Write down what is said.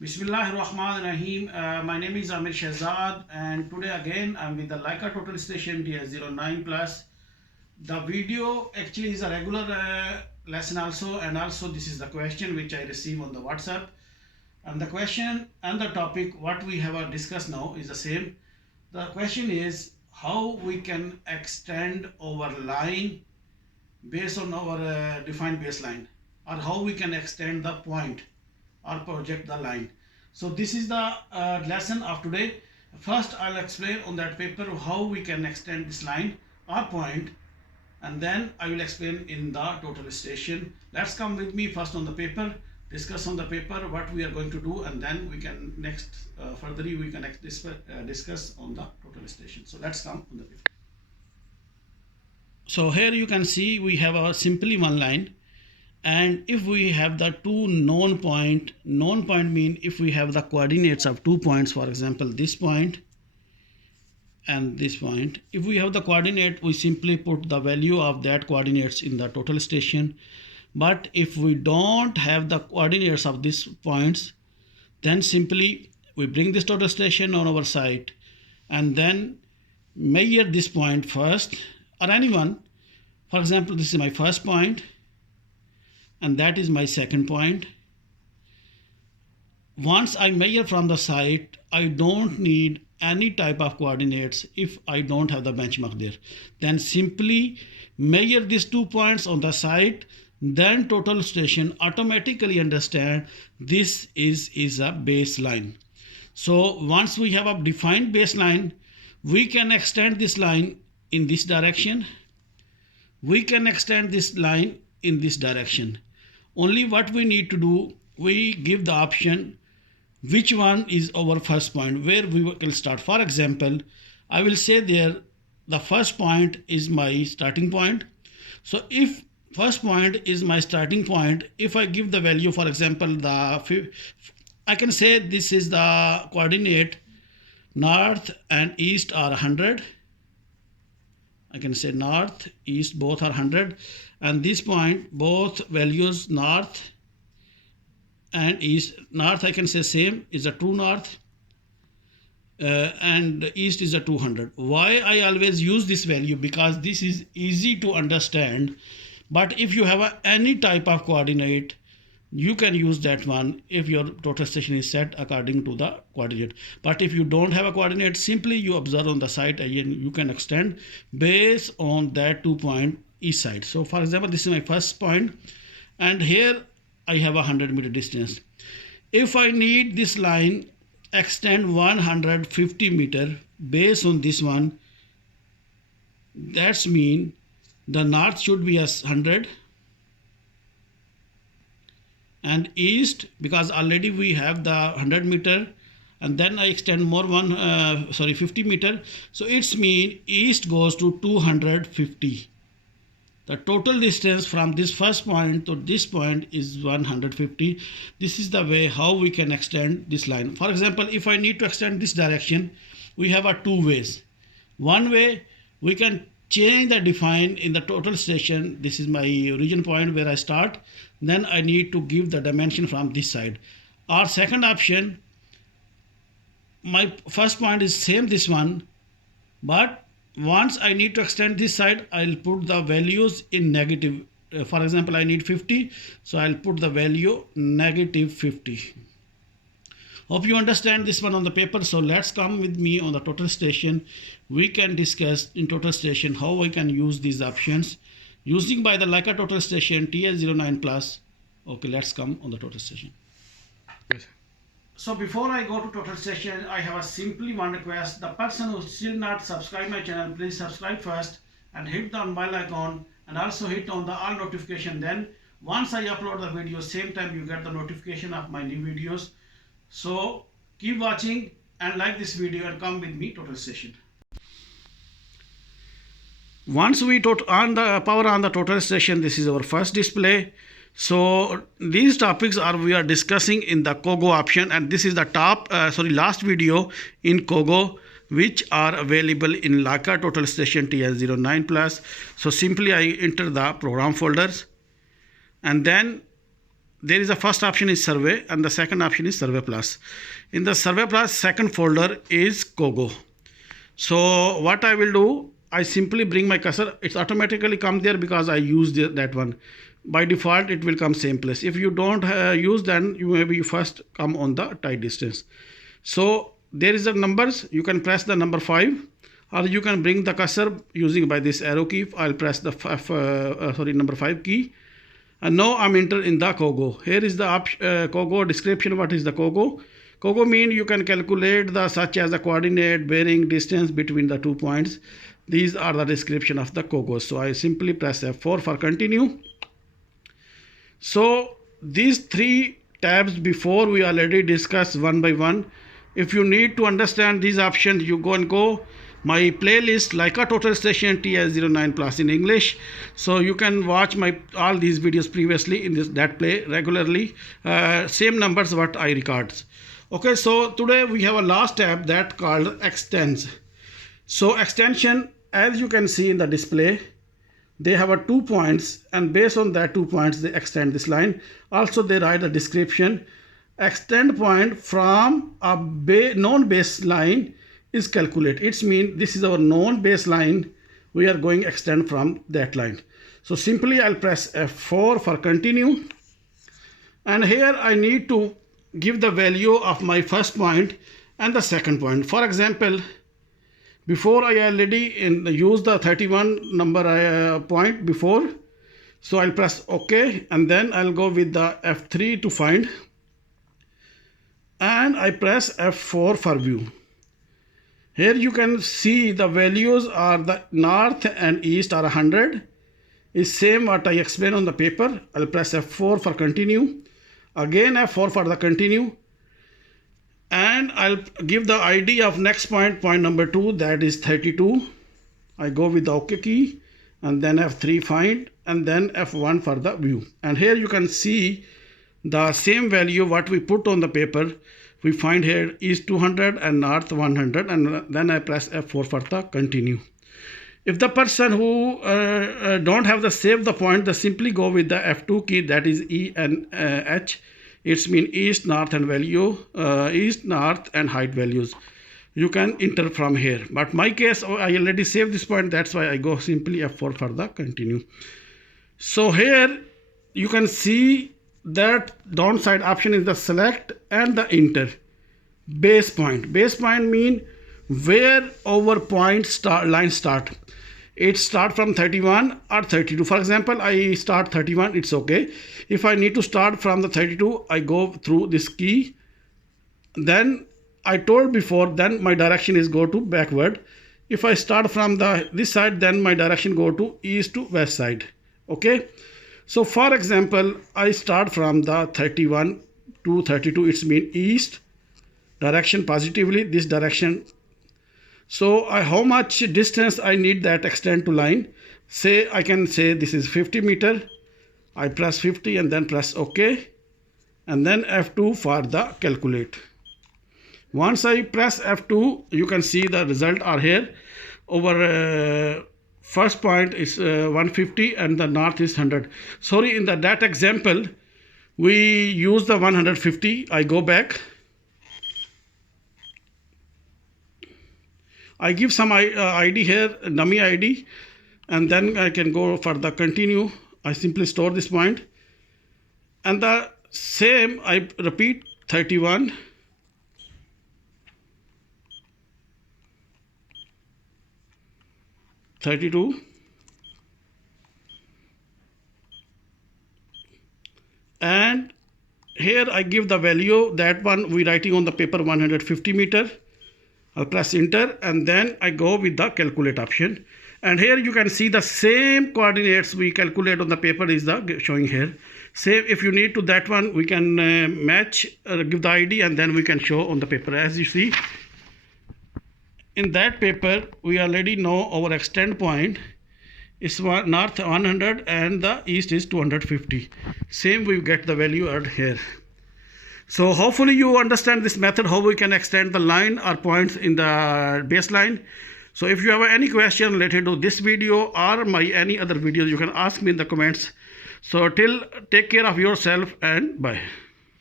Bismillahirrahmanirrahim. My name is Aamir Shahzad, and today again I'm with the Leica Total Station TS09 Plus. The video actually is a regular lesson also, and also this is the question which I receive on the WhatsApp. And the question and the topic what we have discussed now is the same. The question is how we can extend our line based on our defined baseline, or how we can extend the point or project the line. So this is the lesson of today. First I'll explain on that paper how we can extend this line or point, and then I will explain in the total station. Let's come with me first on the paper, discuss on the paper what we are going to do, and then we can next furtherly we can discuss on the total station. So let's come on the paper. So here you can see we have a simply one line, and if we have the two known point mean if we have the coordinates of 2 points, for example this point and this point, if we have the coordinate we simply put the value of that coordinates in the total station. But if we don't have the coordinates of these points, then simply we bring this total station on our site and then measure this point first, or anyone. For example, this is my first point and that is my second point. Once I measure from the site, I don't need any type of coordinates if I don't have the benchmark there. Then simply measure these 2 points on the site, then total station automatically understand this is a baseline. So once we have a defined baseline, we can extend this line in this direction. We can extend this line in this direction. Only what we need to do, we give the option which one is our first point, where we will start. For example, I will say there the first point is my starting point. So if first point is my starting point, if I give the value, for example, I can say this is the coordinate north and east are 100. I can say north, east both are 100, and this point both values north and east. North I can say same is a true north, and east is a 200. Why I always use this value? Because this is easy to understand. But if you have any type of coordinate, you can use that one if your total station is set according to the coordinate. But if you don't have a coordinate, simply you observe on the site and you can extend based on that 2 point each side. So for example, this is my first point and here I have a 100-meter distance. If I need this line extend 150 meter based on this one, that's mean the north should be as 100 and east, because already we have the 100 meter and then I extend more 50 meter. So it's mean east goes to 250. The total distance from this first point to this point is 150. This is the way how we can extend this line. For example, if I need to extend this direction, we have a two ways. One way, we can change the define in the total station. This is my origin point where I start. Then I need to give the dimension from this side. Our second option, my first point is same this one, but once I need to extend this side, I'll put the values in negative. For example, I need 50, so I'll put the value negative 50. Hope you understand this one on the paper. So let's come with me on the total station. We can discuss in total station how I can use these options using by the Leica total station TS09 Plus. Okay, let's come on the total station. Yes. So before I go to total station, I have a simply one request. The person who still not subscribe my channel, please subscribe first and hit the bell icon and also hit on the all notification. Then once I upload the video, same time you get the notification of my new videos. So keep watching and like this video and come with me total station. Once we on the power on the total station, this is our first display. So these topics we are discussing in the Kogo option, and this is the last video in Kogo which are available in Leica total station TS09 Plus. So simply I enter the program folders and then there is a first option is survey and the second option is survey plus. In the survey plus, second folder is Kogo. So what I will do, I simply bring my cursor. It's automatically come there because I used that one. By default, it will come same place. If you don't use, then you maybe first come on the tight distance. So there is the numbers. You can press the number 5, or you can bring the cursor using by this arrow key. I'll press the number 5 key. And now I'm enter in the Kogo. Here is the Kogo description. What is the Kogo? Kogo mean you can calculate the such as the coordinate, bearing, distance between the 2 points. These are the description of the Kogo. So I simply press F4 for continue. So these 3 tabs before we already discussed one by one. If you need to understand these options, you go my playlist Leica Total Station TS09 Plus in English. So you can watch all these videos previously in that play regularly. Same numbers what I records. Okay, so today we have a last tab that called extends. So extension, as you can see in the display, they have a 2 points, and based on that 2 points they extend this line. Also they write a description. Extend point from a known baseline is calculate. It means this is our known baseline. We are going extend from that line. So simply I'll press F4 for continue. And here I need to give the value of my first point and the second point. For example, before I already used the 31 number point before. So I'll press OK, and then I'll go with the F3 to find. And I press F4 for view. Here you can see the values are the north and east are 100. Is same what I explained on the paper. I'll press F4 for continue. Again F4 for the continue. And I'll give the ID of next point, point number 2, that is 32. I go with the OK key and then F3 find and then F1 for the view. And here you can see the same value what we put on the paper. We find here east 200 and north 100, and then I press F4 for the continue. If the person who don't have the save the point, they simply go with the F2 key, that is E and H. It's mean east, north and value, east, north and height values. You can enter from here. But my case, I already saved this point. That's why I go simply F4 for the continue. So here you can see that downside option is the select and the enter. Base point. Base point mean where our point line start. It start from 31 or 32. For example, I start 31, it's okay. If I need to start from the 32, I go through this key. Then I told before, then my direction is go to backward. If I start from this side, then my direction go to east to west side. Okay. So for example, I start from the 31 to 32, it's mean east direction positively, this direction. So how much distance I need that extend to line? Say I can say this is 50 meter. I press 50 and then press OK. And then F2 for the calculate. Once I press F2, you can see the result are here. Over first point is 150 and the north is 100. Sorry, in that example, we use the 150. I go back. I give some ID here, dummy ID, and then I can go for the continue. I simply store this point. And the same, I repeat 31. And here I give the value, that one we writing on the paper 150 meter. I'll press enter and then I go with the calculate option. And here you can see the same coordinates we calculate on the paper is the showing here. Same, if you need to that one, we can match, give the ID and then we can show on the paper. As you see, in that paper, we already know our extend point is north 100 and the east is 250. Same, we get the value out here. So hopefully you understand this method, how we can extend the line or points in the baseline. So if you have any question related to this video or my any other videos, you can ask me in the comments. So till take care of yourself and bye.